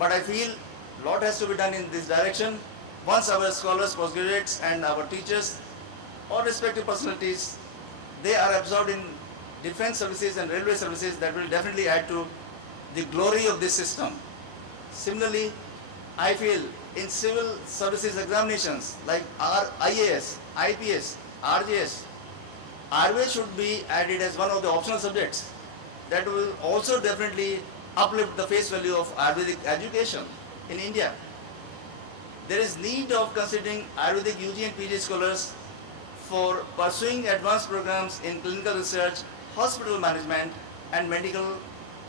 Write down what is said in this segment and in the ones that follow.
But I feel lot has to be done in this direction. Once our scholars, postgraduates and our teachers or respective personalities, they are absorbed in defense services and railway services, that will definitely add to the glory of this system. Similarly, I feel in civil services examinations like IAS, IPS, RJS, Ayurveda should be added as one of the optional subjects. That will also definitely uplift the face value of Ayurvedic education in India. There is need of considering Ayurvedic UG and PG scholars for pursuing advanced programs in clinical research, hospital management and medical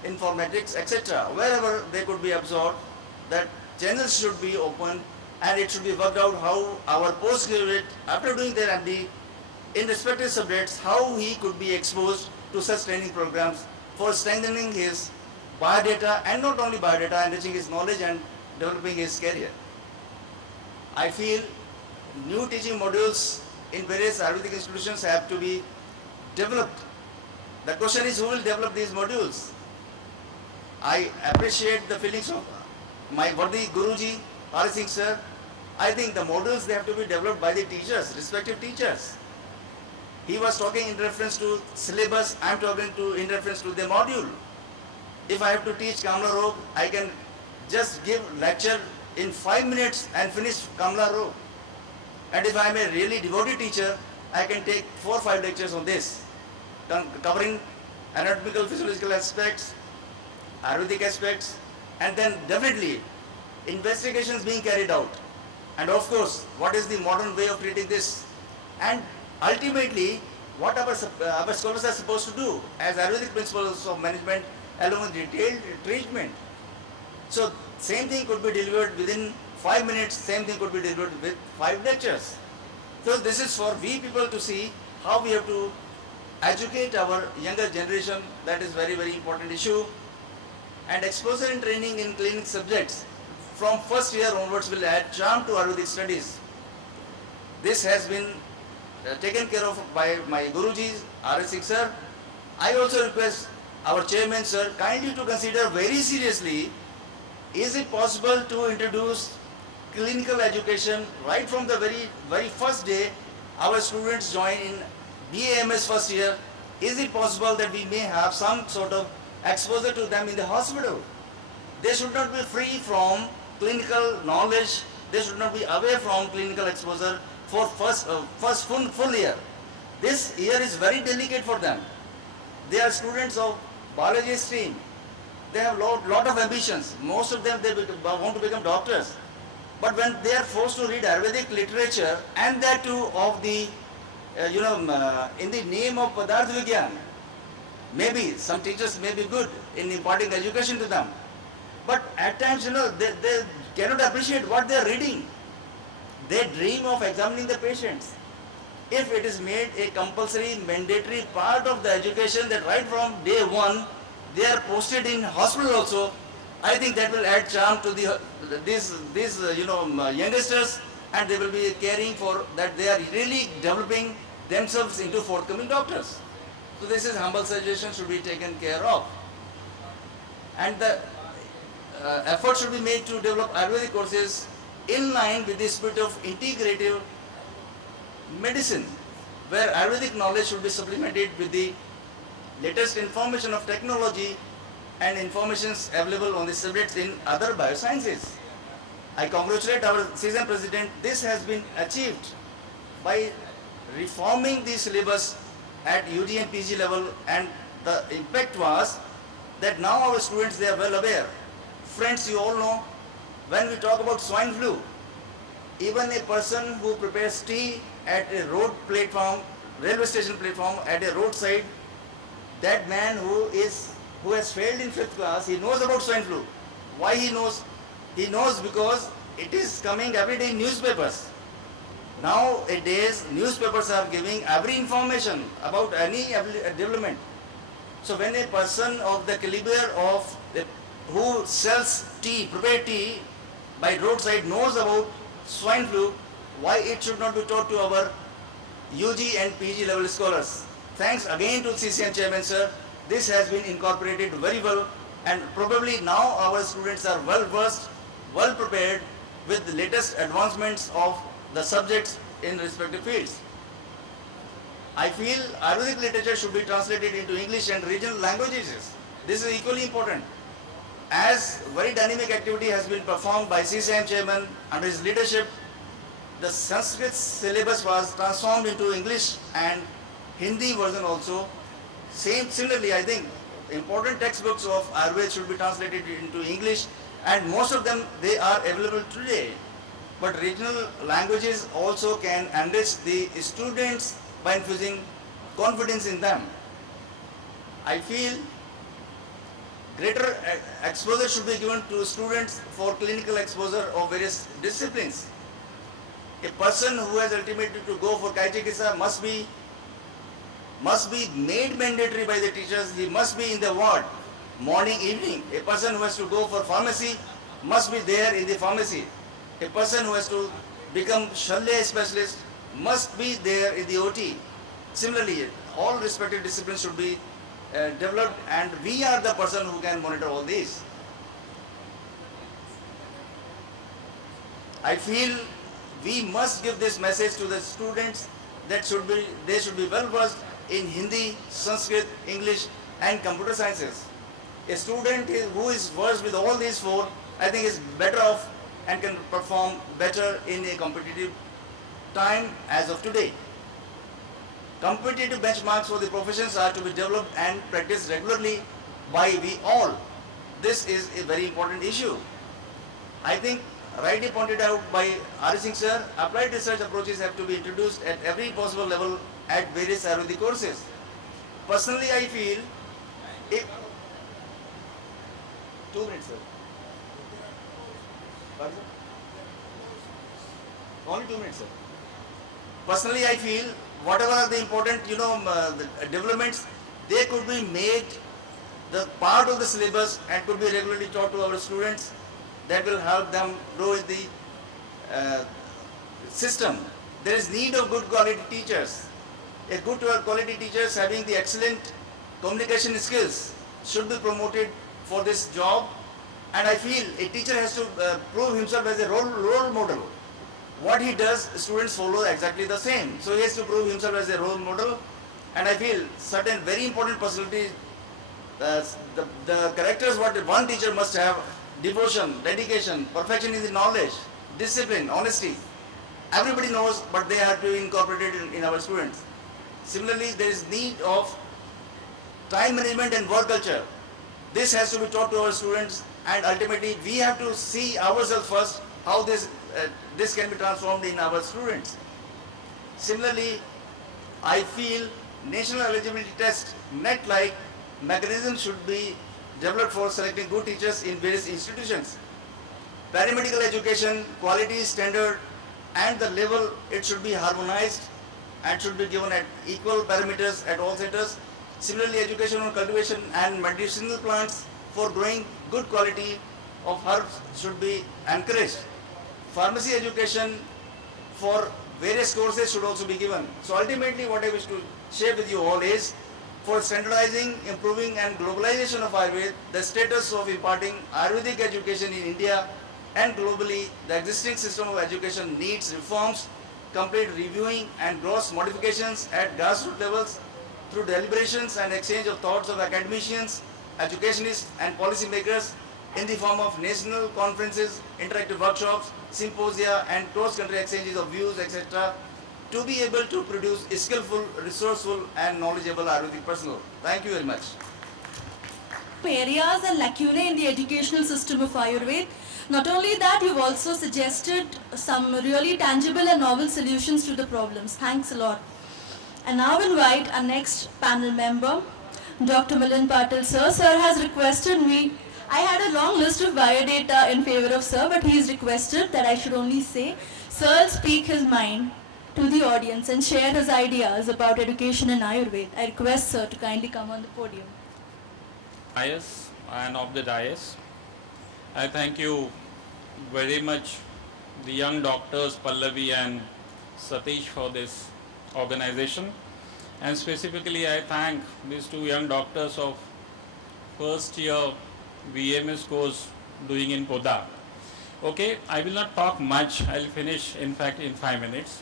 informatics, etc. Wherever they could be absorbed, that channels should be open and it should be worked out how our postgraduate, after doing their MD, in respective subjects, how he could be exposed to such training programs for strengthening his biodata, and not only biodata, enriching his knowledge and developing his career. I feel new teaching modules in various Ayurvedic institutions have to be developed. The question is, who will develop these modules? I appreciate the feelings of my worthy Guruji, Hari Singh sir. I think the modules, they have to be developed by the teachers, respective teachers. He was talking in reference to syllabus, I am talking in reference to the module. If I have to teach Kamla Rog, I can just give lecture in 5 minutes and finish Kamla Rog. And if I am a really devoted teacher, I can take 4 or 5 lectures on this, covering anatomical, physiological aspects, Ayurvedic aspects, and then definitely investigations being carried out. And of course, what is the modern way of treating this? And ultimately, what our scholars are supposed to do as Ayurvedic principles of management along with detailed treatment. So, same thing could be delivered within 5 minutes, same thing could be delivered with 5 lectures. So, this is for we people to see how we have to educate our younger generation. That is very, very important issue. And exposure and training in clinic subjects from first year onwards will add charm to Ayurvedic studies. This has been taken care of by my Guruji, Hari Singh sir. I also request our chairman sir kindly to consider very seriously, is it possible to introduce clinical education right from the very first day our students join in BAMS first year? Is it possible that we may have some sort of exposure to them in the hospital? They should not be free from clinical knowledge, they should not be away from clinical exposure for first full year. This year is very delicate for them. They are students of biology stream. They have lot of ambitions. Most of them, they want to become doctors. But when they are forced to read Ayurvedic literature, and that too of the, in the name of Padarth Vigyan, maybe some teachers may be good in imparting education to them. But at times, they cannot appreciate what they are reading. They dream of examining the patients. If it is made a compulsory, mandatory part of the education that right from day one, they are posted in hospital also, I think that will add charm to these youngsters, and they will be caring for that they are really developing themselves into forthcoming doctors. So this is humble suggestion should be taken care of. And the effort should be made to develop Ayurvedic courses in line with the spirit of integrative medicine, where Ayurvedic knowledge should be supplemented with the latest information of technology and informations available on the subjects in other biosciences. I congratulate our season president. This has been achieved by reforming the syllabus at UG and PG level, and the impact was that now our students, they are well aware. Friends, you all know, when we talk about swine flu, even a person who prepares tea at a road platform, railway station platform, at a roadside, that man who has failed in 5th class, he knows about swine flu. Why he knows? He knows because it is coming every day in newspapers. Nowadays, newspapers are giving every information about any development. So when a person of the caliber of who sells tea, prepared tea by roadside knows about swine flu, why it should not be taught to our UG and PG level scholars? Thanks again to CCN chairman sir. This has been incorporated very well And probably now our students are well versed, well prepared with the latest advancements of the subjects in respective fields. I feel Ayurvedic literature should be translated into English and regional languages. This is equally important. As very dynamic activity has been performed by CSIM chairman under his leadership, the Sanskrit syllabus was transformed into English and Hindi version also. Similarly, I think important textbooks of Ayurveda should be translated into English, and most of them, they are available today. But regional languages also can enrich the students by infusing confidence in them. I feel greater exposure should be given to students for clinical exposure of various disciplines. A person who has ultimately to go for Kaichikisa must be made mandatory by the teachers. He must be in the ward morning, evening. A person who has to go for pharmacy must be there in the pharmacy. A person who has to become Shalya specialist must be there in the OT. Similarly, all respective disciplines should be developed, and we are the person who can monitor all these. I feel we must give this message to the students that they should be well versed in Hindi, Sanskrit, English and computer sciences. A student who is versed with all these four, I think is better off and can perform better in a competitive time as of today. Competitive benchmarks for the professions are to be developed and practiced regularly by we all. This is a very important issue. I think rightly pointed out by R. Singh sir, applied research approaches have to be introduced at every possible level at various Ayurvedic courses. Personally, I feel if 2 minutes, sir. Pardon, sir? Only 2 minutes, sir. Personally, I feel whatever are the important, the developments, they could be made the part of the syllabus and could be regularly taught to our students. That will help them grow in the system. There is need of good quality teachers. A good quality teachers having the excellent communication skills should be promoted for this job. And I feel a teacher has to prove himself as a role model. What he does, students follow exactly the same. So he has to prove himself as a role model. And I feel certain very important personalities, the characters what one teacher must have: devotion, dedication, perfection in the knowledge, discipline, honesty. Everybody knows, but they have to incorporate it in our students. Similarly, there is need of time management and work culture. This has to be taught to our students, and ultimately we have to see ourselves first how this can be transformed in our students. Similarly, I feel national eligibility test, NET-like mechanism should be developed for selecting good teachers in various institutions. Paramedical education, quality standard and the level, it should be harmonized and should be given at equal parameters at all centers. Similarly, education on cultivation and medicinal plants for growing good quality of herbs should be encouraged. Pharmacy education for various courses should also be given. So ultimately what I wish to share with you all is, for standardizing, improving and globalization of Ayurveda, the status of imparting Ayurvedic education in India and globally, the existing system of education needs reforms, complete reviewing and gross modifications at grassroots levels through deliberations and exchange of thoughts of academicians, educationists and policymakers in the form of national conferences, interactive workshops, symposia and cross-country exchanges of views, etc., to be able to produce skillful, resourceful and knowledgeable Ayurvedic personnel. Thank you very much. Areas and lacunae in the educational system of Ayurveda. Not only that, you've also suggested some really tangible and novel solutions to the problems. Thanks a lot. And now invite our next panel member, Dr. Milind Patil sir. Sir has requested me. I had a long list of biodata in favor of sir, but he's requested that I should only say, sir will speak his mind to the audience and share his ideas about education in Ayurveda. I request sir to kindly come on the podium. Dais and of the dais, I thank you very much, the young doctors Pallavi and Satish, for this organization, and specifically I thank these two young doctors of first year VMS course doing in Poda. Okay, I will not talk much. I will finish in fact in 5 minutes.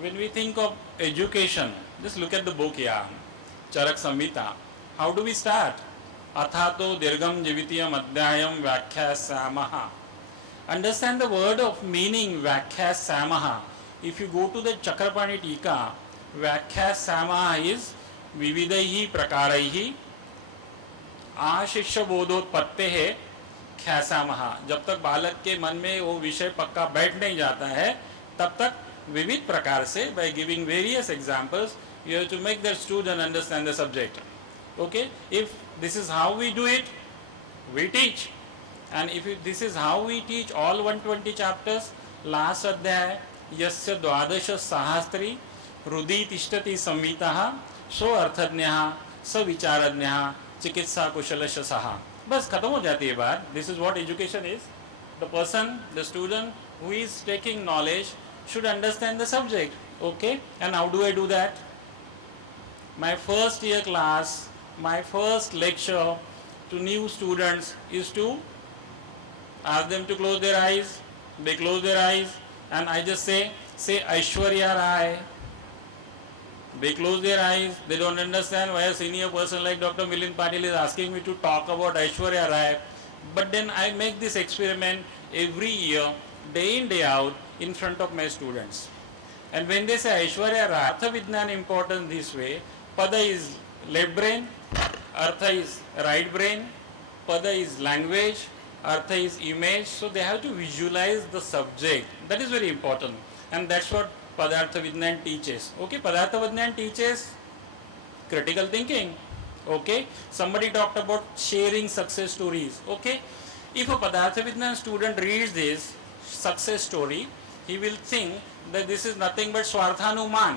When we think of education, just look at the book here, Charak Samhita. How do we start? Athato dirgam jivitiyam adhyayam vakhyasamaha. Understand the word of meaning vakhyasamaha. If you go to the Chakrapani Tika, vakhyasamaha is vividaihi prakaraihi आशिष्य बोधोत्पत्ते है ख्यासामहा. जब तक बालक के मन में वो विषय पक्का बैठ नहीं जाता है तब तक विविध प्रकार से by giving various examples you have to make the student understand the subject. Okay, if this is how we do it, we teach, and if this is how we teach all 120 chapters, last adhyay यस्य द्वादश सहस्त्री हृदि तिष्ठति संहिता सो अर्थज्ञः स विचारज्ञः चिकित्सा कुशलस्य सः. बस खत्म हो जाती है बात. This is what education is. The person, the student who is taking knowledge should understand the subject. Okay, and how do I do that? My first year class, my first lecture to new students is to ask them to close their eyes. They close their eyes and I just say Aishwarya Rai. They close their eyes. They don't understand why a senior person like Dr. Milind Patil is asking me to talk about Aishwarya Rai. But then I make this experiment every year, day in, day out, in front of my students. And when they say Aishwarya Rai, Artha Vidyan important this way. Pada is left brain, Artha is right brain, Pada is language, Artha is image. So they have to visualize the subject. That is very important. And that's what Padartha Vidyan teaches. Okay, Padartha Vidyan teaches critical thinking. Okay, somebody talked about sharing success stories. Okay, if a Padartha Vidyan student reads this success story, he will think that this is nothing but Swarthanuman.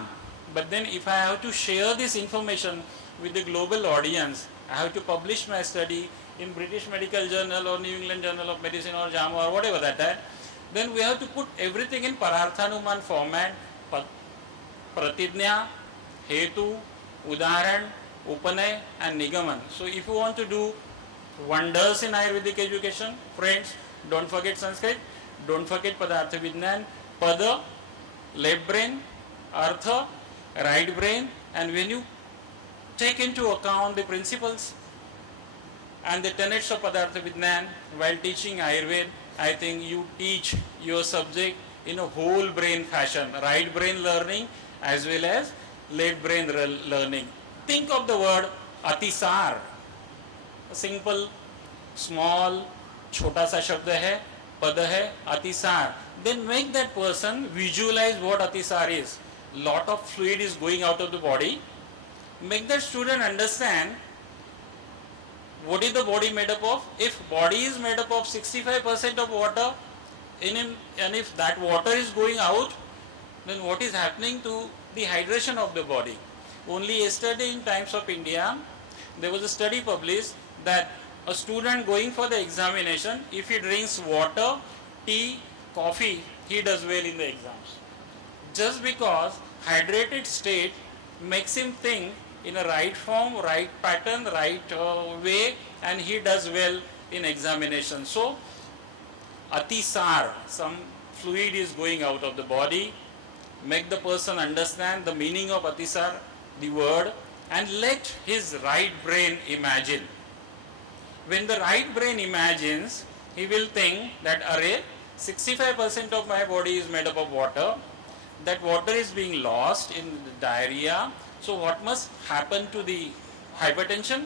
But then if I have to share this information with the global audience, I have to publish my study in British Medical Journal or New England Journal of Medicine or JAMA or whatever that is, then we have to put everything in Pararthanuman format. Pratidnya, Hetu, Udaharan, Upanay and Nigaman. So if you want to do wonders in Ayurvedic education, friends, don't forget Sanskrit, don't forget Padartha Vidyan, Pada, left brain, Artha, right brain, and when you take into account the principles and the tenets of Padartha Vidyan while teaching Ayurveda, I think you teach your subject in a whole brain fashion, right brain learning as well as left brain learning. Think of the word Atisar. A simple, small, chota sa shabd hai, pad hai, Atisar. Then make that person visualize what Atisar is. Lot of fluid is going out of the body. Make that student understand what is the body made up of. If body is made up of 65% of water, and if that water is going out, then what is happening to the hydration of the body? Only yesterday in Times of India, there was a study published that a student going for the examination, if he drinks water, tea, coffee, he does well in the exams. Just because hydrated state makes him think in a right form, right pattern, right way, and he does well in examination. So, Atisar, some fluid is going out of the body. Make the person understand the meaning of Atisar, the word, and let his right brain imagine. When the right brain imagines, he will think that, array, 65% of my body is made up of water. That water is being lost in the diarrhea. So what must happen to the hypertension?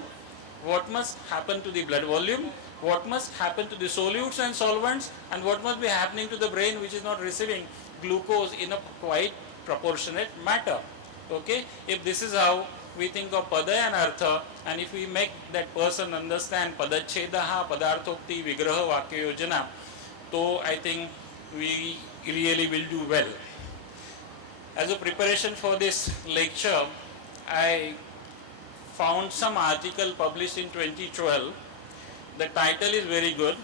What must happen to the blood volume? What must happen to the solutes and solvents? And what must be happening to the brain which is not receiving glucose in a quite proportionate matter? Okay, if this is how we think of Pada and Artha, and if we make that person understand Padachhedaha, Padarthokti, Vigraha, Vakya Yojana, so I think we really will do well. As a preparation for this lecture, I found some article published in 2012. The title is very good.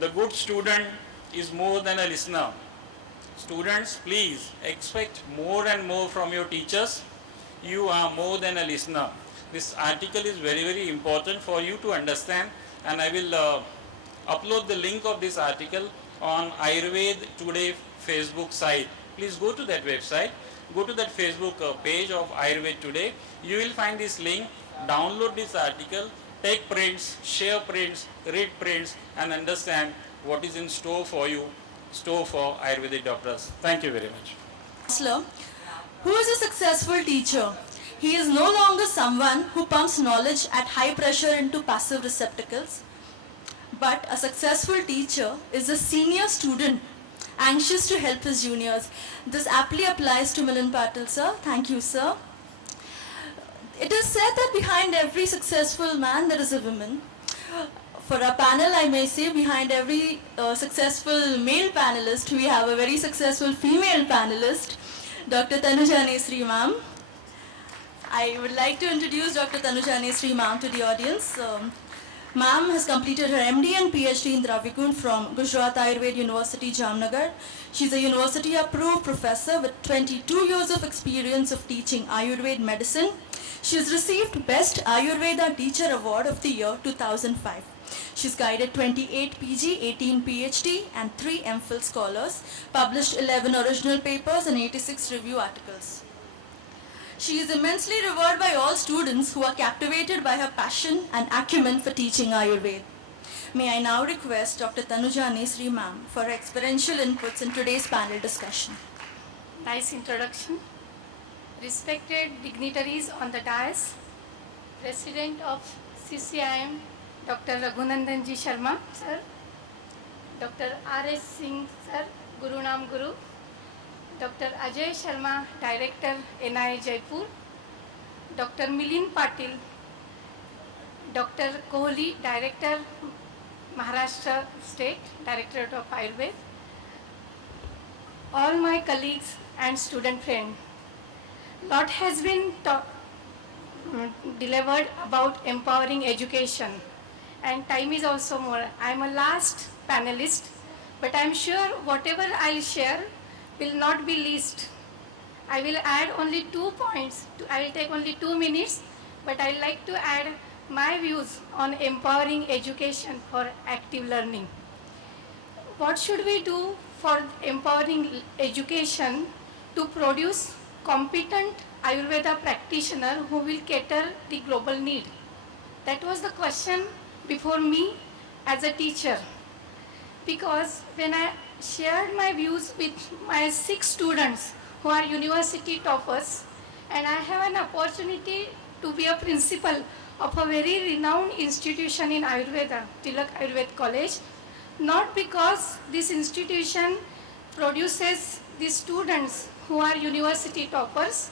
The good student is more than a listener. Students, please expect more and more from your teachers. You are more than a listener. This article is very, very important for you to understand and I will upload the link of this article on Ayurveda Today Facebook site. Please go to that website, go to that Facebook page of Ayurveda Today. You will find this link, download this article, take prints, share prints, read prints, and understand what is in store for you, store for Ayurvedic doctors. Thank you very much. Counselor, who is a successful teacher? He is no longer someone who pumps knowledge at high pressure into passive receptacles, but a successful teacher is a senior student anxious to help his juniors. This aptly applies to Milan Patil, sir. Thank you, sir. It is said that behind every successful man there is a woman. For our panel, I may say behind every successful male panelist, we have a very successful female panelist, Dr. Tanuja Nesri ma'am. I would like to introduce Dr. Tanuja Nesri ma'am to the audience. Ma'am has completed her MD and PhD in Dravikund from Gujarat Ayurveda University, Jamnagar. She's a university approved professor with 22 years of experience of teaching Ayurveda medicine. She has received Best Ayurveda Teacher Award of the Year 2005. She's guided 28 PG, 18 PhD and 3 MPhil scholars, published 11 original papers and 86 review articles. She is immensely revered by all students who are captivated by her passion and acumen for teaching Ayurveda. May I now request Dr. Tanuja Nesri ma'am for her experiential inputs in today's panel discussion. Nice introduction. Respected dignitaries on the dais, President of CCIM, Dr. Raghunandanji Sharma, sir, Dr. R.S. Singh, sir, Guru Nam Guru, Dr. Ajay Sharma, Director, NIA Jaipur, Dr. Milin Patil, Dr. Kohli, Director, Maharashtra State, Directorate of Ayurveda, all my colleagues and student friends. Lot has been delivered about empowering education, and time is also more. I am a last panelist, but I am sure whatever I'll share will not be least. I will add only 2 points. I will take only 2 minutes, but I like to add my views on empowering education for active learning. What should we do for empowering education to produce competent Ayurveda practitioner who will cater the global need? That was the question before me as a teacher. Because when I shared my views with my 6 students who are university toppers, and I have an opportunity to be a principal of a very renowned institution in Ayurveda, Tilak Ayurveda College, not because this institution produces the students who are university toppers,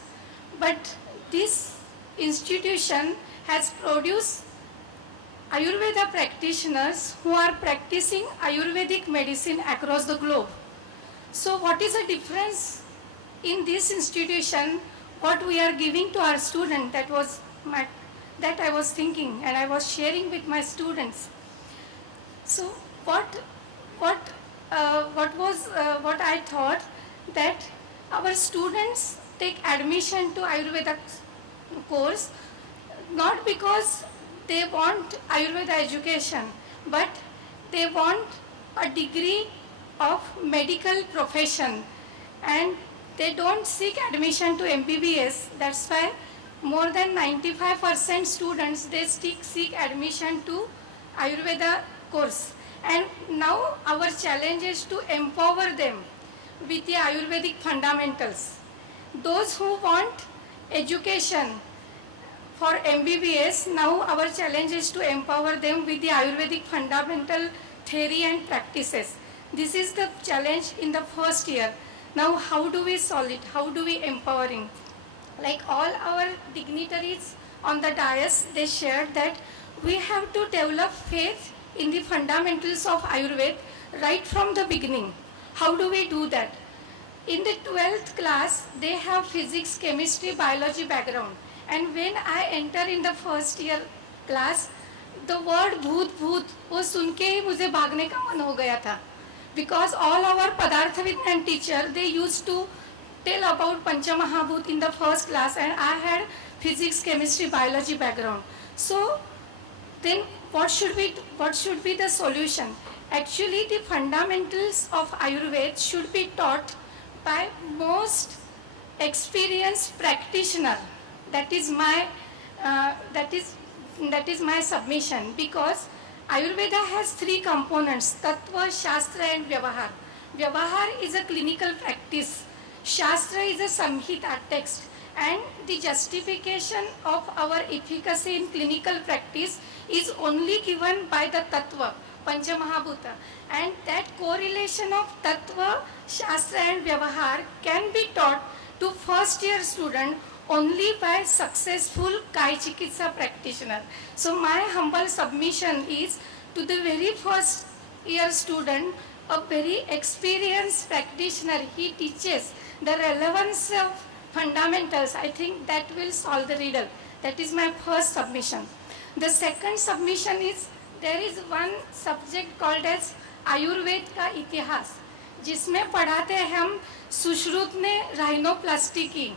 but this institution has produced Ayurveda practitioners who are practicing Ayurvedic medicine across the globe. So what is the difference in this institution, what we are giving to our student? That I was thinking and I was sharing with my students. So what I thought, that our students take admission to Ayurveda course not because they want Ayurveda education, but they want a degree of medical profession, and they don't seek admission to MBBS. That's why more than 95% students, they seek admission to Ayurveda course. And now our challenge is to empower them with the Ayurvedic fundamentals. Those who want education for MBBS, now our challenge is to empower them with the Ayurvedic fundamental theory and practices. This is the challenge in the first year. Now how do we solve it? How do we empowering? Like all our dignitaries on the dais, they shared that we have to develop faith in the fundamentals of Ayurveda right from the beginning. How do we do that? In the 12th class, they have physics, chemistry, biology background. And when I enter in the first year class, the word bhoot bhoot, वो सुन के ही मुझे भागने का मन हो गया था. Because all our Padartha Vignan teacher, they used to tell about Panchamahabhut in the first class, and I had physics, chemistry, biology background. So then what should be the solution? Actually, the fundamentals of Ayurveda should be taught by most experienced practitioner. That is my that is my submission, because Ayurveda has three components: Tattva, Shastra and Vyavahar. Vyavahar is a clinical practice. Shastra is a Samhita text, and the justification of our efficacy in clinical practice is only given by the Tattva, Panchamahabhuta. And that correlation of Tattva, Shastra and Vyavahar can be taught to first year student only by successful Kai Chikitsa practitioner. So my humble submission is to the very first year student, a very experienced practitioner, he teaches the relevance of fundamentals. I think that will solve the riddle. That is my first submission. The second submission is, there is one subject called as Ayurveda का इतिहास, जिसमें पढ़ाते हैं हम सुश्रुत ने rhinoplasty की,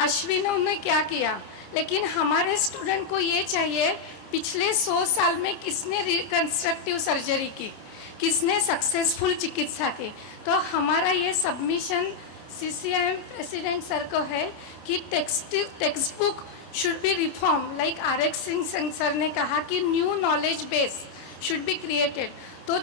अश्विनों ने क्या किया, लेकिन हमारे स्टूडेंट को ये चाहिए पिछले 100 साल में किसने रिकंस्ट्रक्टिव सर्जरी की, किसने सक्सेसफुल चिकित्सा की. तो हमारा ये सबमिशन CCIM प्रेसिडेंट सर को है कि text book should be reform, like RX Singh sir ने कहा कि new knowledge base should be created. तो